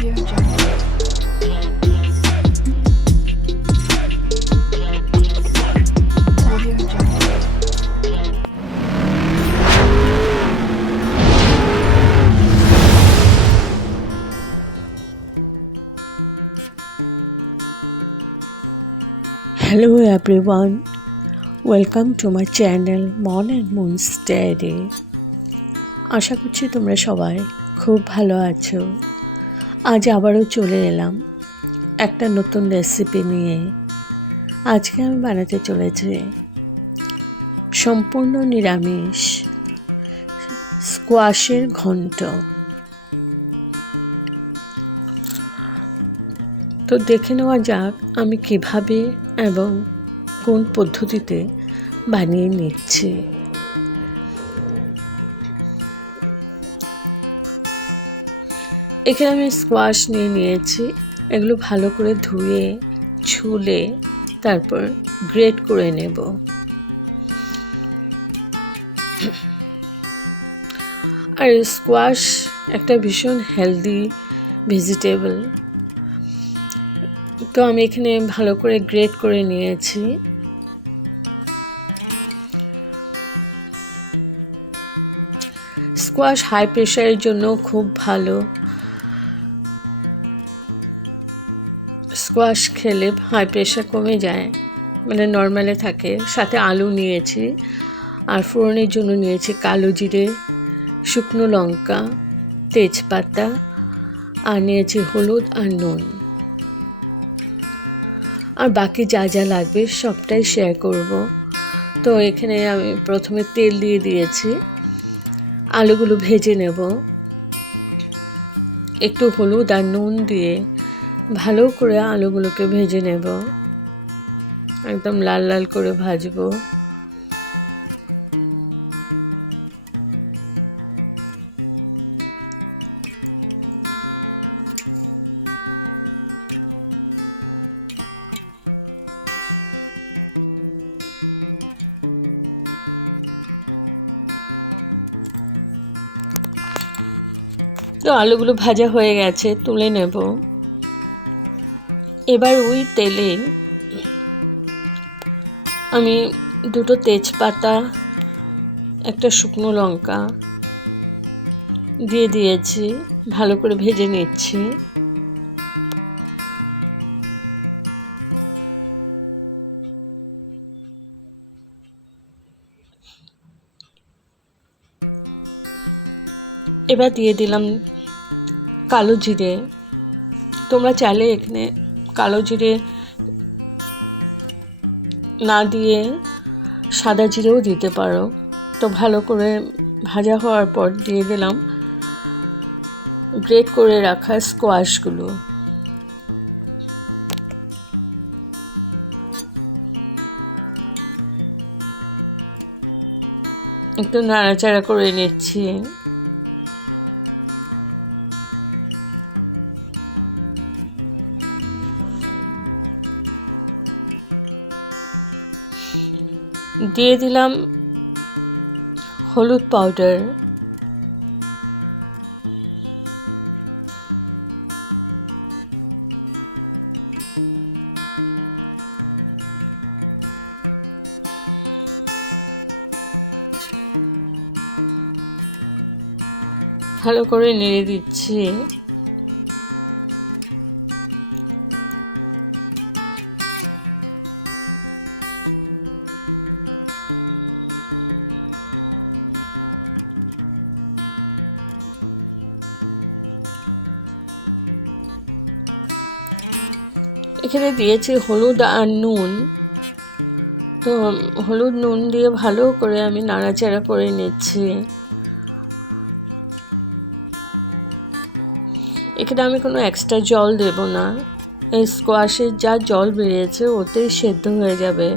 Hello everyone, welcome to my channel Mon and Moon's Diary. আশা করছি তোমরা সবাই খুব ভালো আছো আজ আবারও চলে এলাম একটা নতুন রেসিপি নিয়ে। আজকে আমি বানাতে চলেছি সম্পূর্ণ নিরামিষ স্কোয়াশের ঘন্ট। তো দেখে নেওয়া যাক আমি কীভাবে এবং কোন পদ্ধতিতে বানিয়ে নিচ্ছি। এখানে আমি স্কোয়াশ নিয়ে নিয়েছি। এগুলো ভালো করে ধুয়ে, ছুলে তারপর গ্রেট করে নেব। আর স্কোয়াশ একটা ভীষণ হেলদি ভেজিটেবল তো আমি এখানে ভালো করে গ্রেট করে নিয়েছি। স্কোয়াশ হাই প্রেশারের জন্য খুব ভালো। স্কোয়াশ খেলে হাই প্রেশার কমে যায়। মানে নর্মালে থাকে। সাথে আলু নিয়েছি। আর ফোড়নের জন্য নিয়েছি কালো জিরে, শুকনো লঙ্কা, তেজপাতা, আর নিয়েছি হলুদ আর নুন। আর বাকি যা যা লাগবে সবটাই শেয়ার করব। তো এখানে আমি প্রথমে তেল দিয়ে দিয়েছি। আলুগুলো ভেজে নেব। একটু হলুদ আর নুন দিয়ে ভালো করে আলুগুলোকে ভেজে নেব। একদম লাল লাল করে ভাজবো। তো আলুগুলো ভাজা হয়ে গেছে, তুলে নেব। এবার ওই তেলে আমি দুটো তেজপাতা, একটা শুকনো লঙ্কা দিয়ে দিয়েছি, ভালো করে ভেজে নিচ্ছি। এবার দিয়ে দিলাম কালো জিরে। তোমরা চাইলে এখানে কালো জিরে না দিয়ে সাদা জিরেও দিতে পারো। তো ভালো করে ভাজা হওয়ার পর দিয়ে দিলাম গ্রেট করে রাখা স্কোয়াশগুলো। একটু নাড়াচাড়া করে নিচ্ছি। দিয়ে দিলাম হলুদ পাউডার ভালো করে নেড়ে দিচ্ছি। এখানে দিয়েছি হলুদ আর নুন। তো হলুদ, নুন দিয়ে ভালো করে আমি নাড়াচাড়া করে নিচ্ছি। এখানে আমি কোনো এক্সট্রা জল দেব না। এই স্কোয়াশের যা জল বেরিয়েছে, ওতেই সেদ্ধ হয়ে যাবে।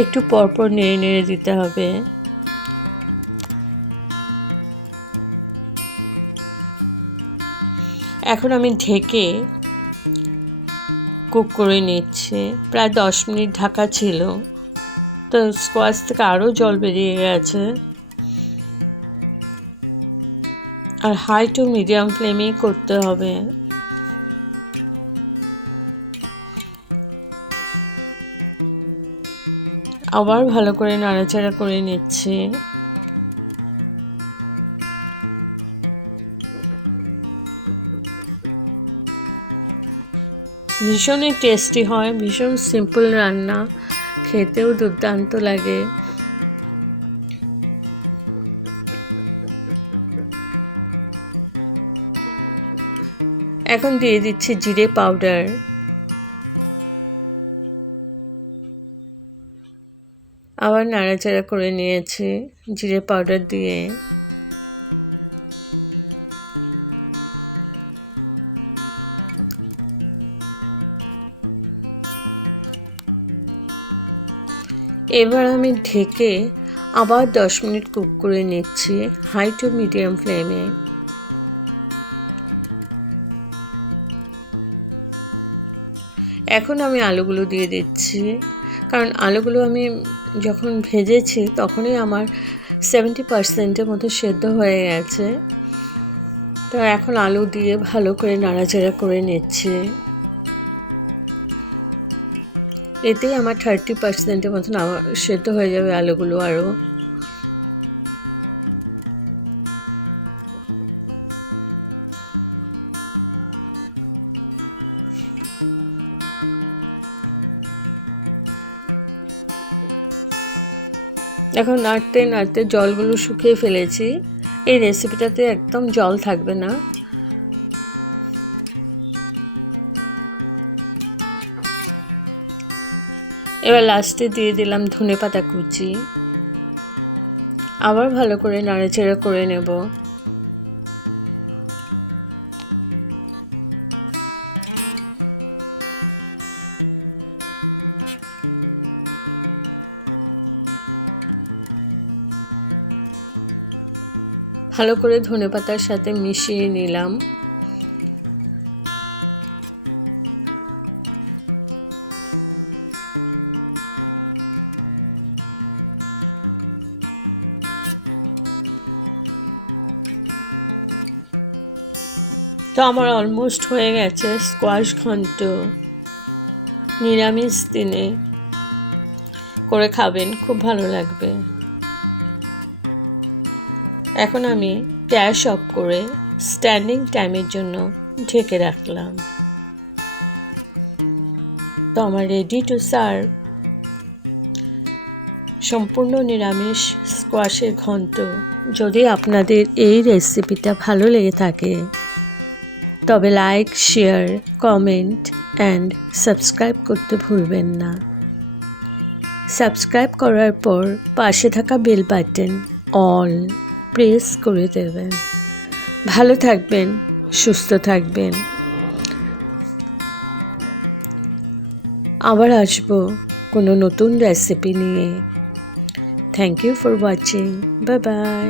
একটু পরপর নেড়ে নেড়ে দিতে হবে। এখন আমি ঢেকে কুক করে নিচ্ছি। প্রায় দশ মিনিট ঢাকা ছিল। তো স্কোয়াশ থেকে আরও জল বেরিয়ে গেছে। আর হাই টু মিডিয়াম ফ্লেমেই করতে হবে। আবার ভালো করে নাড়াচাড়া করে নিচ্ছি। ভীষণই টেস্টি হয়, ভীষণ সিম্পল রান্না, খেতেও দুর্দান্ত লাগে। এখন দিয়ে দিচ্ছি জিরে পাউডার আবার নাড়াচাড়া করে নিয়েছি, জিরে পাউডার দিয়ে। এবার আমি ঢেকে আবার দশ মিনিট কুক করে নিচ্ছি হাই টু মিডিয়াম ফ্লেমে এখন আমি আলুগুলো দিয়ে দিচ্ছি। কারণ আলুগুলো আমি যখন ভেজেছি তখনই আমার সেভেন্টি পার্সেন্টের মতো সেদ্ধ হয়ে গেছে। তো এখন আলু দিয়ে ভালো করে নাড়াচাড়া করে নিচ্ছি। এতেই আমার থার্টি পার্সেন্টের মতন সেদ্ধ হয়ে যাবে আলুগুলো আরও। এখন নাড়তে নাড়তে জলগুলো শুকিয়ে ফেলেছি। এই রেসিপিটাতে একদম জল থাকবে না। এবার লাস্টে দিয়ে দিলাম ধনে পাতা কুচি। আবার ভালো করে নাড়াচাড়া করে নেব। ভালো করে ধনে পাতার সাথে মিশিয়ে নিলাম। তো আমার অলমোস্ট হয়ে গেছে স্কোয়াশ ঘন্ট। নিরামিষ দিনে করে খাবেন, খুব ভালো লাগবে। এখন আমি গ্যাস অফ করে স্ট্যান্ডিং টাইমের জন্য ঢেকে রাখলাম। তো আমার রেডি টু সার্ভ সম্পূর্ণ নিরামিষ স্কোয়াশের ঘন্ট। যদি আপনাদের এই রেসিপিটা ভালো লেগে থাকে, তবে like share comment and subscribe করতে ভুলবেন না। সাবস্ক্রাইব করার পর পাশে থাকা বেল বাটন অল প্রেস করে দেবেন। ভালো থাকবেন, সুস্থ থাকবেন। আবার আসব কোনো নতুন রেসিপি নিয়ে। Thank you for watching bye bye